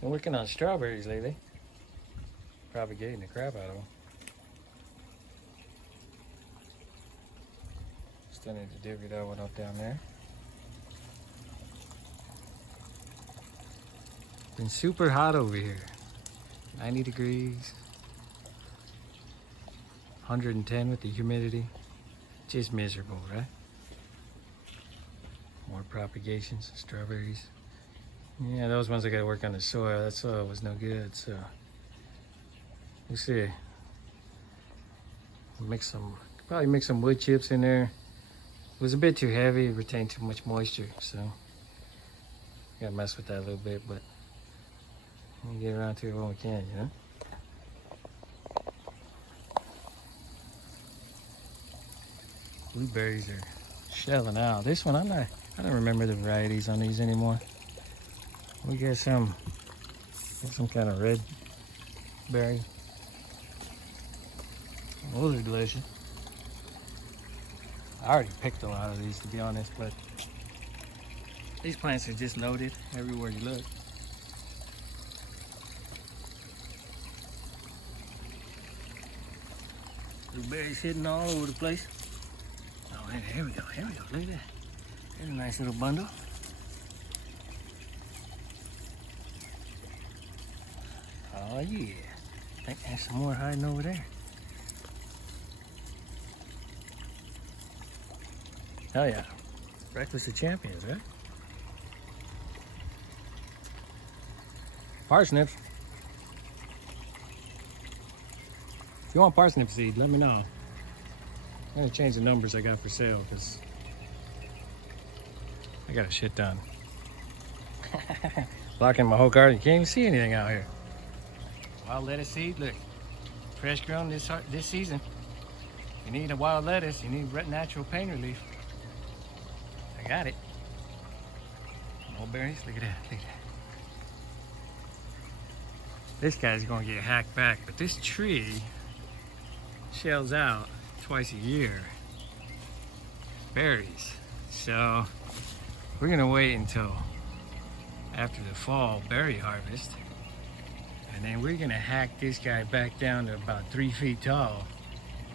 Been working on strawberries lately. Propagating the crap out of them. Still need to divvy that one up down there. Been super hot over here. 90 degrees. 110 with the humidity. Just miserable, right? More propagations, strawberries. Yeah, those ones I gotta work on the soil. That soil was no good, so we'll see. Probably mix some wood chips in there. It was a bit too heavy, it retained too much moisture, so gotta mess with that a little bit, but we'll get around to it when we can, you know? Blueberries are shelling out. This one, I don't remember the varieties on these anymore. We got some kind of red berry. Those are delicious. I already picked a lot of these, to be honest, but these plants are just loaded everywhere you look. Blueberries hidden all over the place. Oh, here we go, look at that. There's a nice little bundle. Oh yeah, I think there's some more hiding over there. Oh yeah, breakfast of champions, right? Parsnips. If you want parsnip seed, let me know. I'm gonna change the numbers I got for sale because I got a shit ton. Blocking my whole garden. You can't even see anything out here. Wild lettuce seed, look. Fresh grown this season. You need a wild lettuce, you need natural pain relief. I got it. Mulberries, look at that, look at that. This guy's gonna get hacked back, but this tree shells out twice a year. Berries. So we're gonna wait until after the fall berry harvest. And then we're gonna hack this guy back down to about 3 feet tall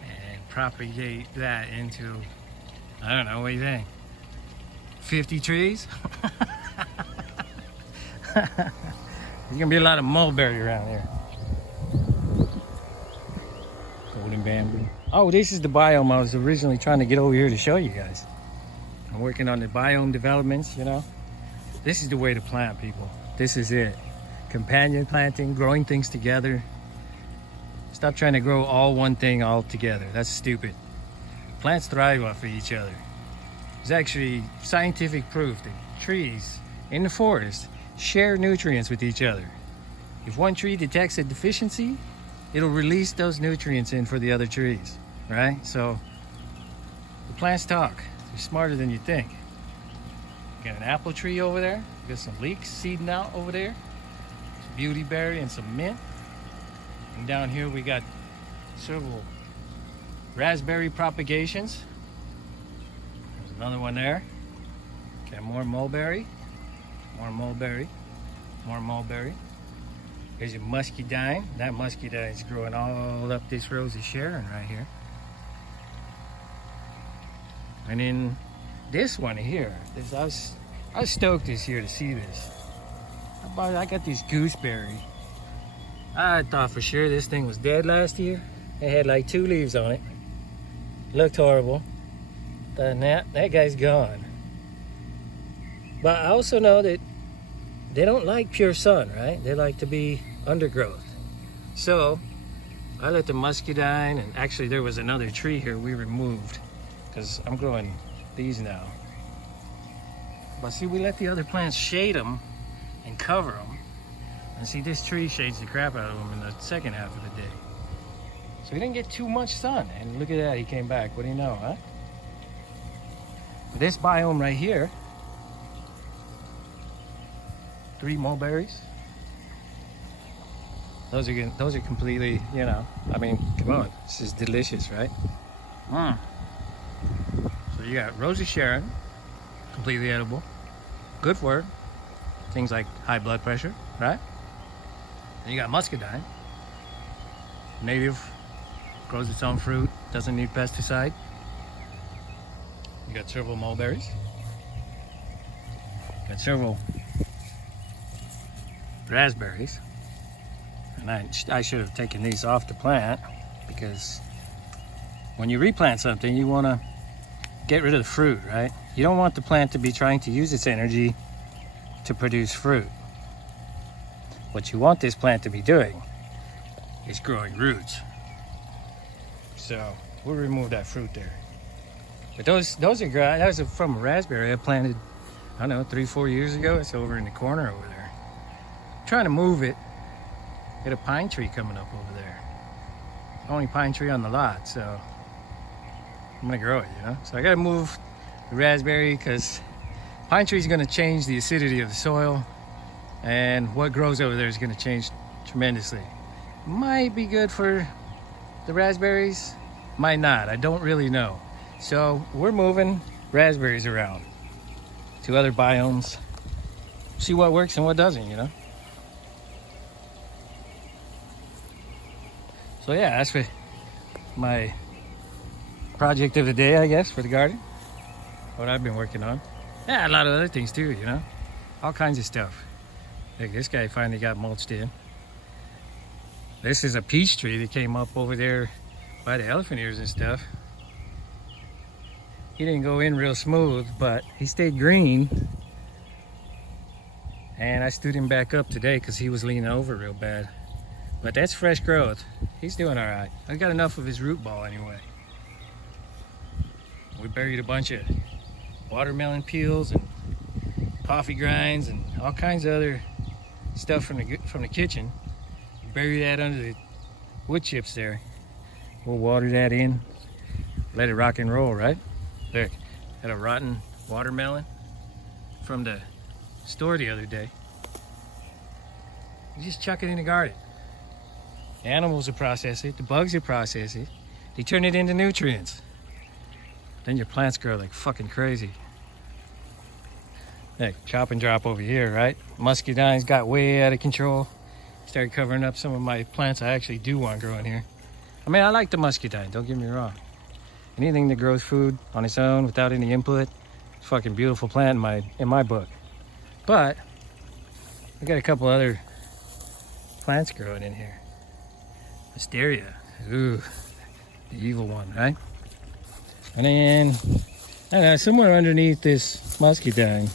and propagate that into, I don't know, what do you think? 50 trees? There's gonna be a lot of mulberry around here. Golden bamboo. Oh, this is the biome I was originally trying to get over here to show you guys. I'm working on the biome developments, you know. This is the way to plant, people. This is it. Companion planting, growing things together. Stop trying to grow all one thing all together. That's stupid. Plants thrive off of each other. There's actually scientific proof that trees in the forest share nutrients with each other. If one tree detects a deficiency, it'll release those nutrients in for the other trees, right? So the plants talk. They're smarter than you think. Got an apple tree over there. Got some leeks seeding out over there. Some beautyberry and some mint. And down here we got several raspberry propagations. There's another one there. Got more mulberry. More mulberry. More mulberry. There's a muscadine. That muscadine is growing all up this Rose of Sharon right here. And then this one here, I was stoked this year to see this. I got this gooseberry. I thought for sure this thing was dead last year. It had like 2 leaves on it. Looked horrible. Then that guy's gone. But I also know that they don't like pure sun, right? They like to be undergrowth. So I let the muscadine, and actually there was another tree here we removed because I'm growing these now. But see, we let the other plants shade them and cover them. And see, this tree shades the crap out of them in the second half of the day. So he didn't get too much sun. And look at that, he came back. What do you know, huh? This biome right here, 3 mulberries. Those are completely, you know, I mean, come on, this is delicious, right? So you got Rose of Sharon, completely edible, good for things like high blood pressure, right? Then you got muscadine, native, grows its own fruit, doesn't need pesticide. You got several mulberries. Got several raspberries. And I should have taken these off the plant, because when you replant something, you want to get rid of the fruit, right? You don't want the plant to be trying to use its energy to produce fruit. What you want this plant to be doing is growing roots. So we'll remove that fruit there. But those are great. That was from a raspberry I planted, I don't know, 3-4 years ago. It's over in the corner over there. I'm trying to move it. Get a pine tree coming up over there. Only pine tree on the lot, so I'm gonna grow it, you know? So I gotta move the raspberry, because pine tree is gonna change the acidity of the soil, and what grows over there is gonna change tremendously. Might be good for the raspberries, might not, I don't really know. So we're moving raspberries around to other biomes, see what works and what doesn't, you know? So yeah, that's my project of the day, I guess, for the garden. What I've been working on. Yeah, a lot of other things too, you know? All kinds of stuff. Look, this guy finally got mulched in. This is a peach tree that came up over there by the elephant ears and stuff. He didn't go in real smooth, but he stayed green. And I stood him back up today because he was leaning over real bad. But that's fresh growth. He's doing all right. I got enough of his root ball anyway. We buried a bunch of watermelon peels and coffee grinds and all kinds of other stuff from the kitchen. Bury that under the wood chips there. We'll water that in, let it rock and roll, right? Look, had a rotten watermelon from the store the other day. You just chuck it in the garden. The animals will process it, the bugs will process it. They turn it into nutrients. Then your plants grow like fucking crazy. Look, chop and drop over here, right? Muscadine's got way out of control. Started covering up some of my plants I actually do want growing here. I mean, I like the muscadine, don't get me wrong. Anything that grows food on its own without any input, it's a fucking beautiful plant in my book. But I got a couple other plants growing in here. Wisteria, ooh, the evil one, right? And then, I don't know, somewhere underneath this muscadine,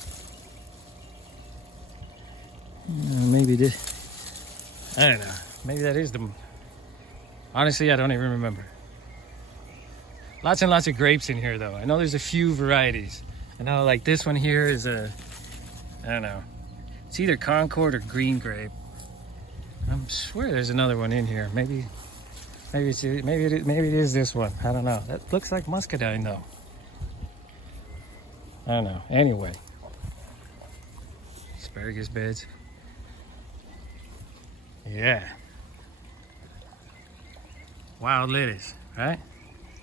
maybe this, I don't know, maybe that is the, honestly, I don't even remember. Lots and lots of grapes in here though. I know there's a few varieties. I know like this one here is a, I don't know, it's either Concord or green grape. I swear there's another one in here. Maybe it is this one. I don't know. That looks like muscadine though. I don't know. Anyway, asparagus beds. Yeah. Wild lettuce, right?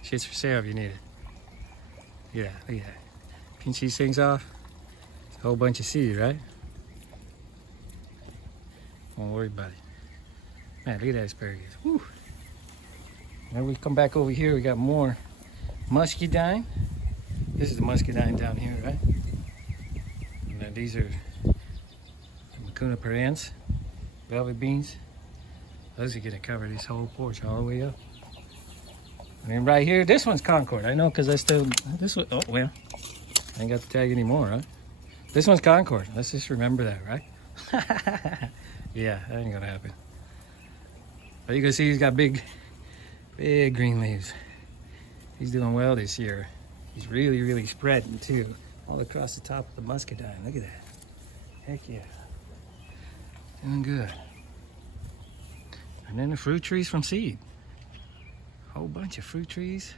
Shit's for sale if you need it. Yeah, look at that. Pinch these things off. It's a whole bunch of seed, right? Don't worry about it. Man, look at that asparagus. Woo. Now we come back over here, we got more muscadine. This is the muscadine down here, right? And then these are Mucuna parens, velvet beans. Those are gonna cover this whole porch all the way up. And then right here, this one's Concord. I know because I still, this one, oh well, I ain't got the tag anymore, right? This one's Concord. Let's just remember that, right? Yeah, that ain't gonna happen. But you can see he's got big green leaves. He's doing well this year. He's really spreading too, all across the top of the muscadine. Look at that. Heck yeah. Doing good. And then the fruit trees from seed. Whole bunch of fruit trees.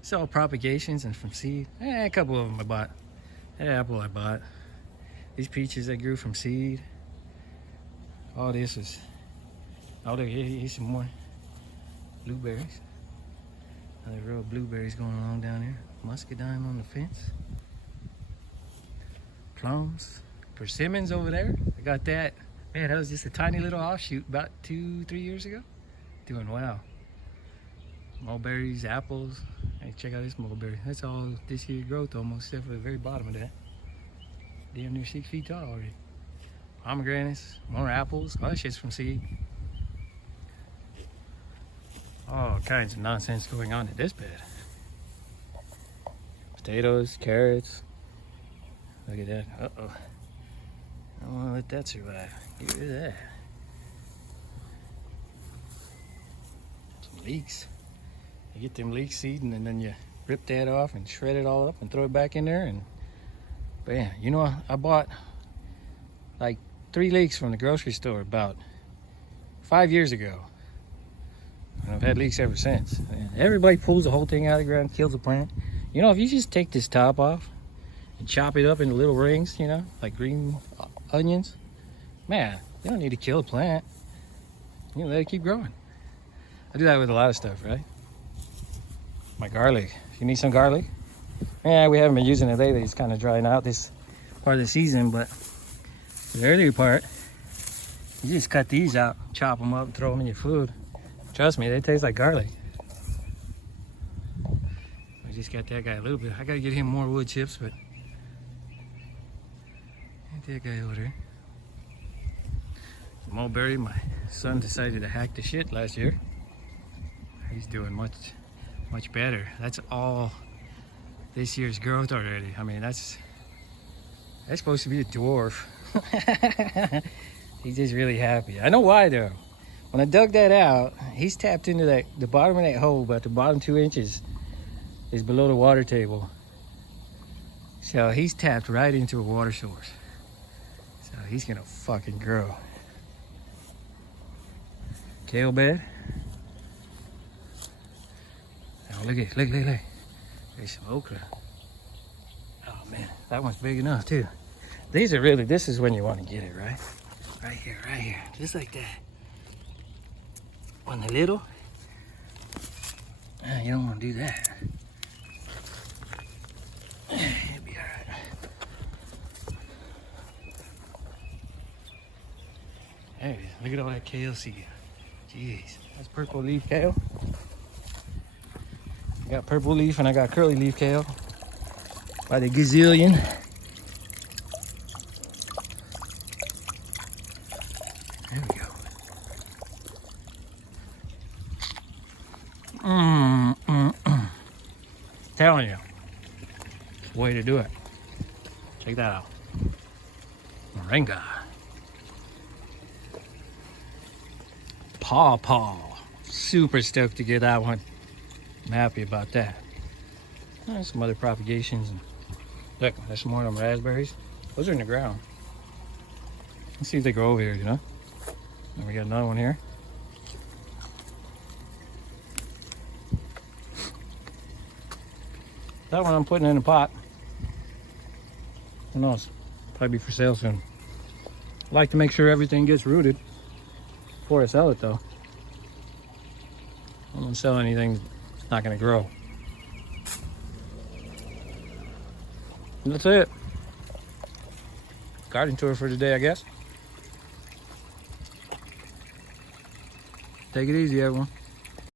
It's all propagations and from seed. A couple of them I bought. That apple I bought. These peaches I grew from seed. All this is, oh, here's some more blueberries. Another row of blueberries going along down here. Muscadine on the fence. Plums. Persimmons over there. I got that Man, that was just a tiny little offshoot about 2-3 years ago. Doing well. Mulberries, apples. Hey, check out this mulberry. That's all this year's growth almost, except for the very bottom of that. Damn near 6 feet tall already. Pomegranates, more apples. All that shit's from seed. All kinds of nonsense going on at this bed. Potatoes, carrots. Look at that. Uh-oh. I don't want to let that survive. Get rid of that. Some leeks. You get them leek seed and then you rip that off and shred it all up and throw it back in there and bam. You know, I bought like 3 leeks from the grocery store about 5 years ago. And I've had leeks ever since. And everybody pulls the whole thing out of the ground, kills the plant. You know, if you just take this top off and chop it up into little rings, you know, like green onions, man, you don't need to kill the plant. You know, let it keep growing. I do that with a lot of stuff, right? My garlic. If you need some garlic, yeah, we haven't been using it lately. It's kind of drying out this part of the season, but the earlier part, you just cut these out, chop them up, and throw them in your food. Trust me, they taste like garlic. I just got that guy a little bit. I gotta get him more wood chips, but that guy over there. Mulberry, my son decided to hack the shit last year. He's doing much better. That's all this year's growth already. I mean, that's supposed to be a dwarf. He's just really happy. I know why though. When I dug that out, he's tapped into the bottom of that hole, but the bottom 2 inches is below the water table. So he's tapped right into a water source. So he's gonna fucking grow. Kale bed. Now look. There's some okra. Oh man, that one's big enough too. These are really, this is when you want to get it, right? Right here, just like that. When they're little, you don't want to do that. It'll be alright. Hey, look at all that kale seed. Jeez, that's purple leaf kale. I got purple leaf and I got curly leaf kale by the gazillion. There we go. Telling you, way to do it. Check that out. Moringa. Paw. Super stoked to get that one. I'm happy about that. Some other propagations. And look, there's some more of them raspberries. Those are in the ground. Let's see if they grow over here, you know? And we got another one here. That one I'm putting in a pot. Who knows? Probably be for sale soon. I like to make sure everything gets rooted before I sell it though. I don't sell anything that's not gonna grow. And that's it. Garden tour for today, I guess. Take it easy, everyone.